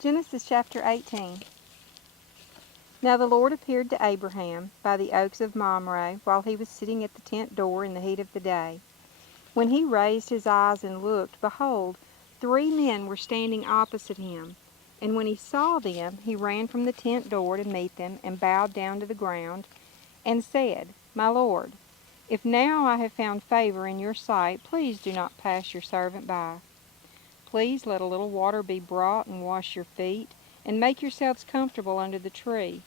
Genesis chapter 18. Now the Lord appeared to Abraham by the oaks of Mamre while he was sitting at the tent door in the heat of the day. When he raised his eyes and looked, behold, 3 men were standing opposite him. And when he saw them, he ran from the tent door to meet them and bowed down to the ground and said, My Lord, if now I have found favor in your sight, please do not pass your servant by. Please let a little water be brought and wash your feet, and make yourselves comfortable under the tree.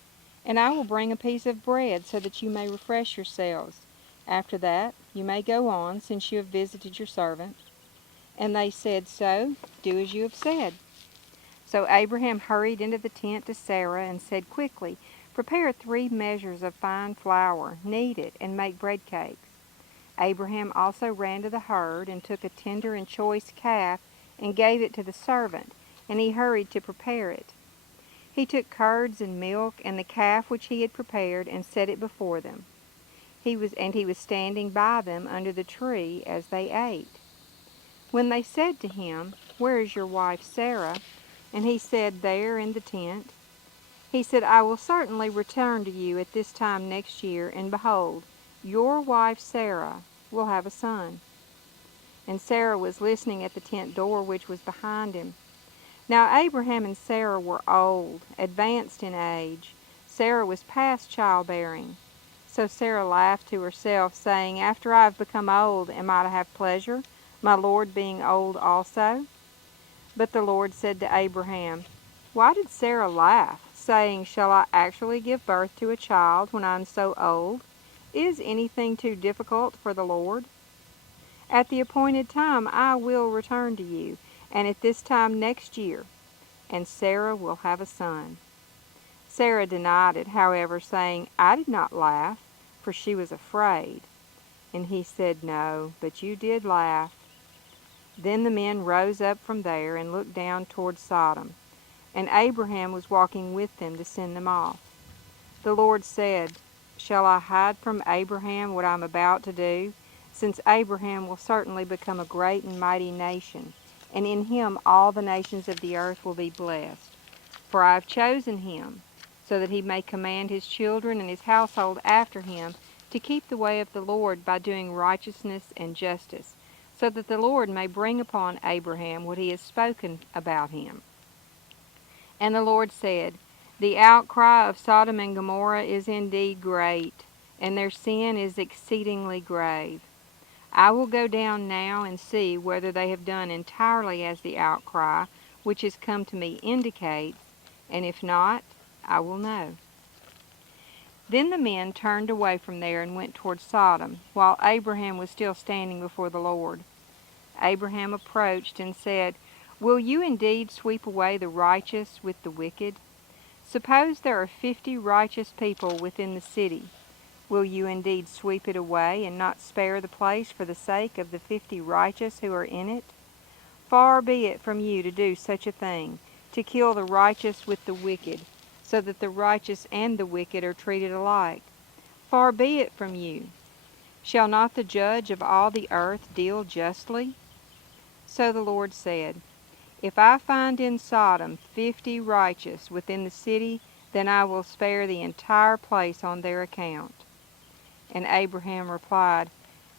And I will bring a piece of bread so that you may refresh yourselves. After that, you may go on, since you have visited your servant. And they said, So, do as you have said. So Abraham hurried into the tent to Sarah and said quickly, Prepare 3 measures of fine flour, knead it, and make bread cakes. Abraham also ran to the herd and took a tender and choice calf and gave it to the servant, and he hurried to prepare it. He took curds and milk and the calf which he had prepared and set it before them. He was standing by them under the tree as they ate. When they said to him, Where is your wife Sarah? And he said, There in the tent. He said, I will certainly return to you at this time next year, and behold, your wife Sarah will have a son. And Sarah was listening at the tent door which was behind him. Now Abraham and Sarah were old, advanced in age. Sarah was past childbearing. So Sarah laughed to herself, saying, After I have become old, am I to have pleasure, my Lord being old also? But the Lord said to Abraham, Why did Sarah laugh, saying, Shall I actually give birth to a child when I am so old? Is anything too difficult for the Lord? At the appointed time I will return to you, and at this time next year, and Sarah will have a son. Sarah denied it, however, saying, I did not laugh, for she was afraid. And he said, No, but you did laugh. Then the men rose up from there and looked down toward Sodom, and Abraham was walking with them to send them off. The Lord said, Shall I hide from Abraham what I am about to do? Since Abraham will certainly become a great and mighty nation, and in him all the nations of the earth will be blessed. For I have chosen him, so that he may command his children and his household after him to keep the way of the Lord by doing righteousness and justice, so that the Lord may bring upon Abraham what he has spoken about him. And the Lord said, The outcry of Sodom and Gomorrah is indeed great, and their sin is exceedingly grave. I will go down now and see whether they have done entirely as the outcry which has come to me indicates, and if not, I will know. Then the men turned away from there and went toward Sodom, while Abraham was still standing before the Lord. Abraham approached and said, Will you indeed sweep away the righteous with the wicked? Suppose there are 50 righteous people within the city. Will you indeed sweep it away and not spare the place for the sake of the 50 righteous who are in it? Far be it from you to do such a thing, to kill the righteous with the wicked, so that the righteous and the wicked are treated alike. Far be it from you. Shall not the judge of all the earth deal justly? So the Lord said, If I find in Sodom 50 righteous within the city, then I will spare the entire place on their account. And Abraham replied,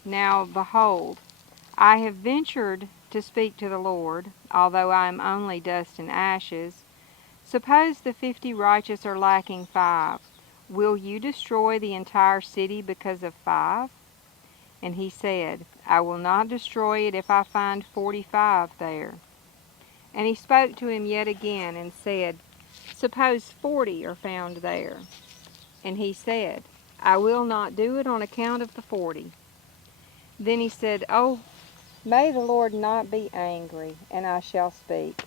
Now behold, I have ventured to speak to the Lord, although I am only dust and ashes. Suppose the 50 righteous are lacking 5. Will you destroy the entire city because of 5? And he said, I will not destroy it if I find 45 there. And he spoke to him yet again and said, Suppose 40 are found there. And he said, I will not do it on account of the 40. Then he said, Oh, may the Lord not be angry, and I shall speak.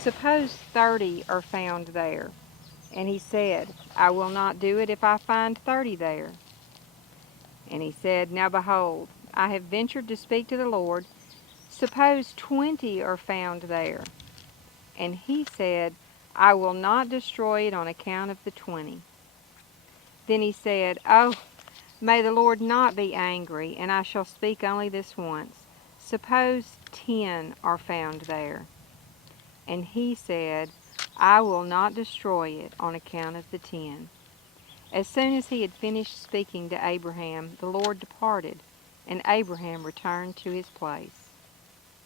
Suppose 30 are found there. And he said, I will not do it if I find 30 there. And he said, Now behold, I have ventured to speak to the Lord. Suppose 20 are found there. And he said, I will not destroy it on account of the 20. Then he said, Oh, may the Lord not be angry, and I shall speak only this once. Suppose 10 are found there. And he said, I will not destroy it on account of the 10. As soon as he had finished speaking to Abraham, the Lord departed, and Abraham returned to his place.